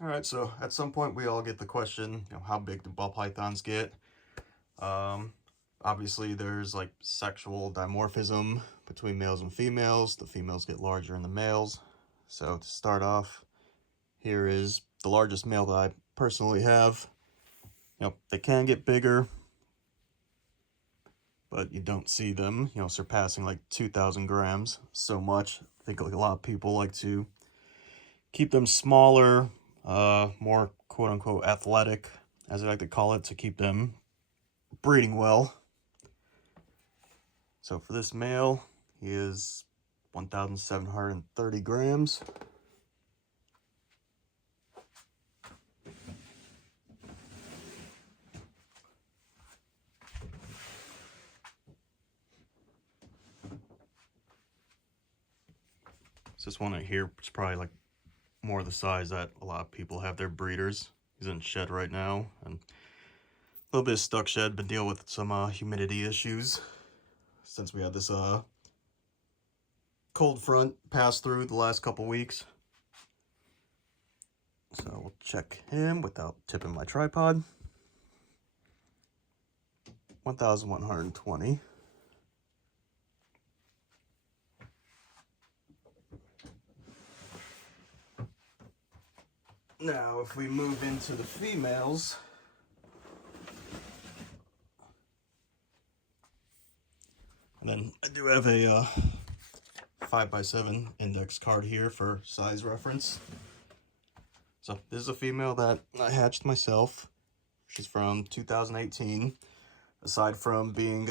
All right, so at some point we all get the question, how big do ball pythons get? Um, Obviously there's like sexual dimorphism between males and females. The females get larger than the males. So to start off, here is the largest male that I personally have. They can get bigger, but you don't see them, surpassing like 2,000 grams so much. I think like a lot of people like to keep them smaller, more quote unquote athletic, as I like to call it, to keep them breeding well. So for this male, he is 1,730 grams. So this one right here is probably like more the size that a lot of people have their breeders. He's in shed right now, and a little bit of stuck shed, been dealing with some humidity issues since we had this cold front pass through the last couple weeks. So we'll check him without tipping my tripod. 1,120. Now, if we move into the females, and then I do have a 5x7 index card here for size reference. So this is a female that I hatched myself. She's from 2018. Aside from being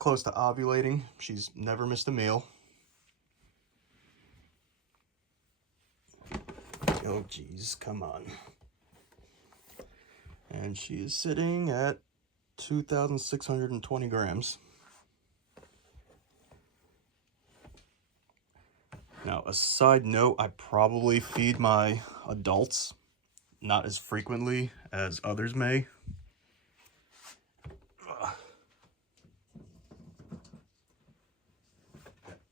close to ovulating, she's never missed a meal. Oh geez, come on. And she is sitting at 2,620 grams. Now, a side note, I probably feed my adults not as frequently as others may.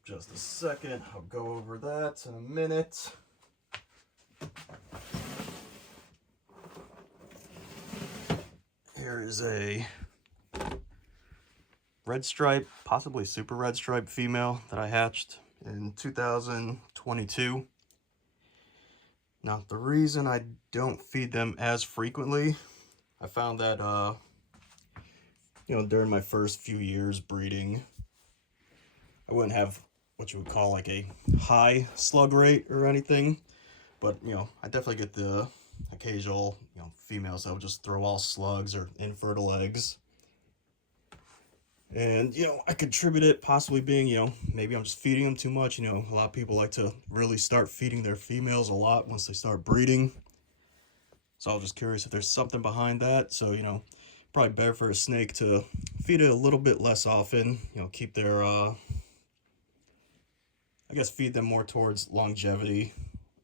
Just a second, I'll go over that in a minute. Here is a red stripe, possibly super red stripe female that I hatched in 2022. Now, the reason I don't feed them as frequently, I found that, during my first few years breeding, I wouldn't have what you would call like a high slug rate or anything, but, I definitely get the occasional, females that would just throw all slugs or infertile eggs. And, I contribute it possibly being, maybe I'm just feeding them too much. A lot of people like to really start feeding their females a lot once they start breeding. So I was just curious if there's something behind that. So, probably better for a snake to feed it a little bit less often, keep their, feed them more towards longevity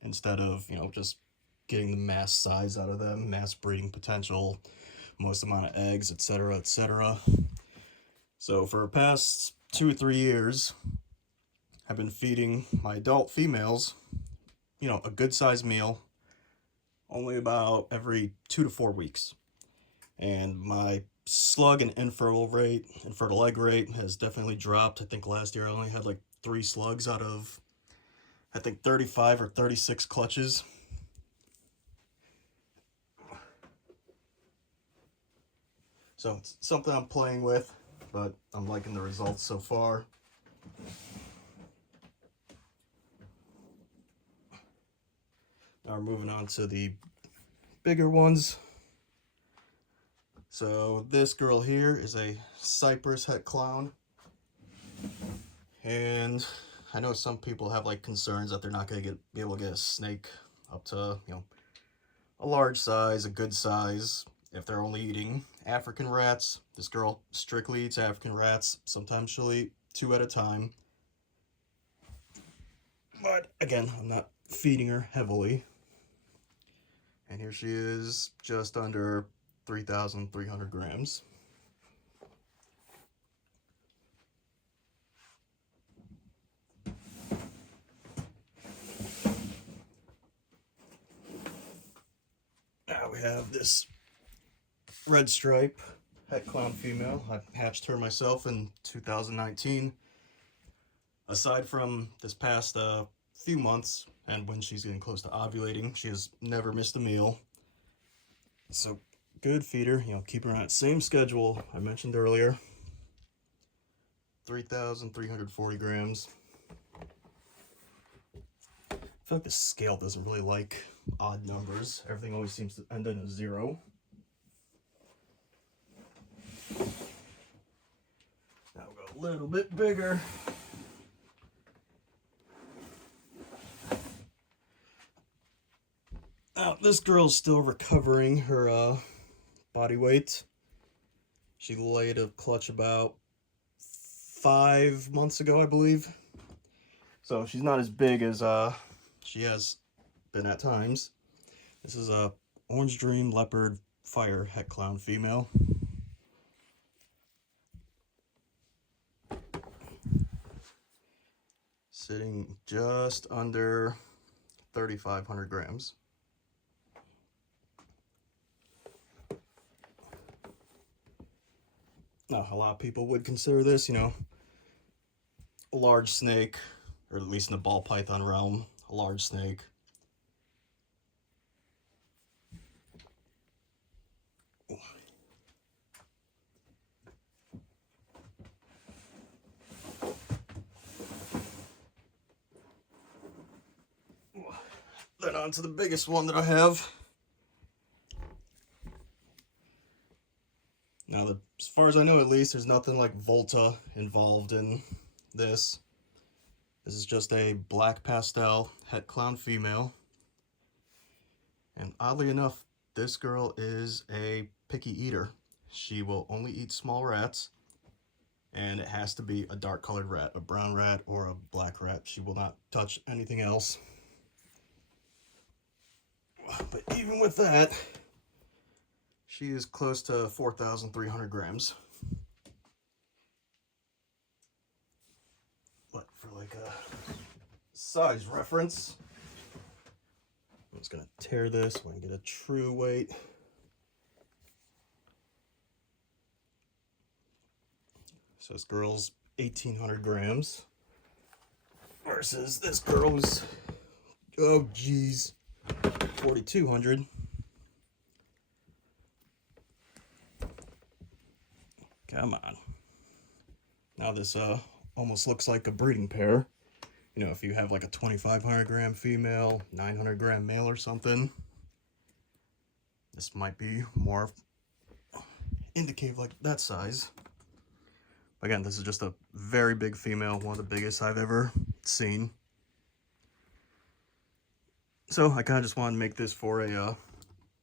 instead of, just getting the mass size out of them, mass breeding potential, most amount of eggs, etc., etc. So for the past 2 or 3 years, I've been feeding my adult females, a good sized meal, only about every 2 to 4 weeks. And my slug and infertile egg rate has definitely dropped. I think last year I only had like 3 slugs out of, I think, 35 or 36 clutches. So it's something I'm playing with, but I'm liking the results so far. Now we're moving on to the bigger ones. So this girl here is a Cypress het clown. And I know some people have like concerns that they're not going to be able to get a snake up to, a large size, a good size, if they're only eating African rats. This girl strictly eats African rats. Sometimes she'll eat 2 at a time. But again, I'm not feeding her heavily. And here she is, just under 3,300 grams. Now we have this red stripe het clown female. I hatched her myself in 2019. Aside from this past few months and when she's getting close to ovulating, she has never missed a meal. So good feeder, you know, keep her on that same schedule I mentioned earlier. 3,340 grams. I feel like the scale doesn't really like odd numbers. Everything always seems to end in a 0. Now we'll go a little bit bigger. Now, this girl's still recovering her body weight. She laid a clutch about 5 months ago, I believe. So she's not as big as she has been at times. This is a Orange Dream Leopard Fire Het Clown female. Sitting just under 3,500 grams. Now, a lot of people would consider this, you know, a large snake, or at least in the ball python realm, a large snake. Then on to the biggest one that I have. Now, as far as I know, at least, there's nothing like Volta involved in this. This is just a black pastel het clown female. And oddly enough, this girl is a picky eater. She will only eat small rats, and it has to be a dark colored rat, a brown rat or a black rat. She will not touch anything else. But even with that, she is close to 4,300 grams. But for like a size reference, I'm just gonna tear this so I can get a true weight. So this girl's 1,800 grams versus this girl's, oh geez, 4,200. Come on. Now this almost looks like a breeding pair. You know, if you have like a 2,500 gram female, 900 gram male or something, this might be more indicative like that size. Again, this is just a very big female, one of the biggest I've ever seen. So I kind of just wanted to make this for a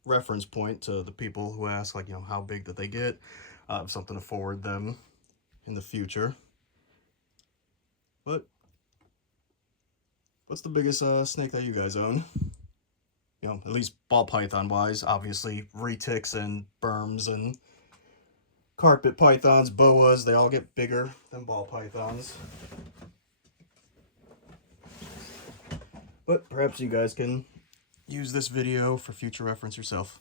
reference point to the people who ask, like, you know, how big did they get? Something to forward them in the future. But what's the biggest snake that you guys own? You know, at least ball python wise. Obviously, retics and berms and carpet pythons, boas, they all get bigger than ball pythons. But perhaps you guys can use this video for future reference yourself.